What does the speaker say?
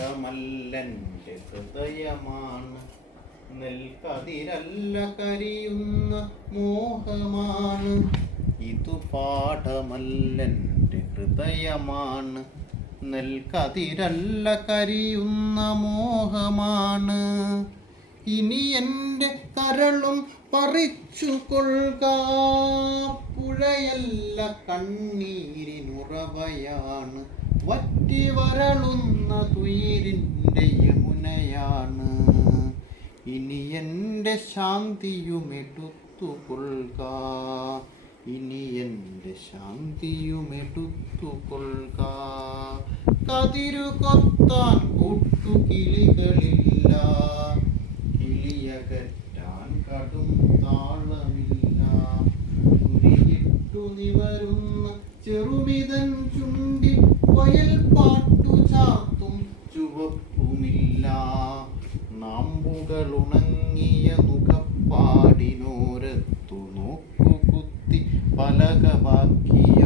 പാഠമല്ലെൻ്റെ ഹൃദയമാണ്, നെൽക്കതിരല്ല കരിയുന്ന മോഹമാണ്. ഇതു പാഠമല്ലെൻ്റെ ഹൃദയമാണ്, നെൽക്കതിരല്ല കരിയുന്ന മോഹമാണ്. ഇനി എൻ്റെ കരളും പറിച്ചു കൊള്ളുക, പുഴയല്ല കണ്ണീരിനുറവയാണ്, വറ്റി വരളുന്ന തുയിരിൻ്റെ യമുനയാണ്. ഇനി എൻ്റെ ശാന്തിയുമെടുത്തുകൊള്ളുക, ഇനി എൻ്റെ ശാന്തിയുമെടുത്തുകൊള്ളുക. കതിരു കൊത്താൻ കൂട്ടുകിളികളില്ല, കിളിയകറ്റാൻ കടും താളമില്ല. ഉരിയിട്ടു നിവരുന്ന ചെറുവിതൻ ചുണ്ടി വയൽ പാട്ടു ചാത്തും ചുവപ്പുമില്ല. നാമ്പുകളുണങ്ങിയ മുഖപ്പാടിനോരത്തു നോക്കുകുത്തി പലകവാക്കിയ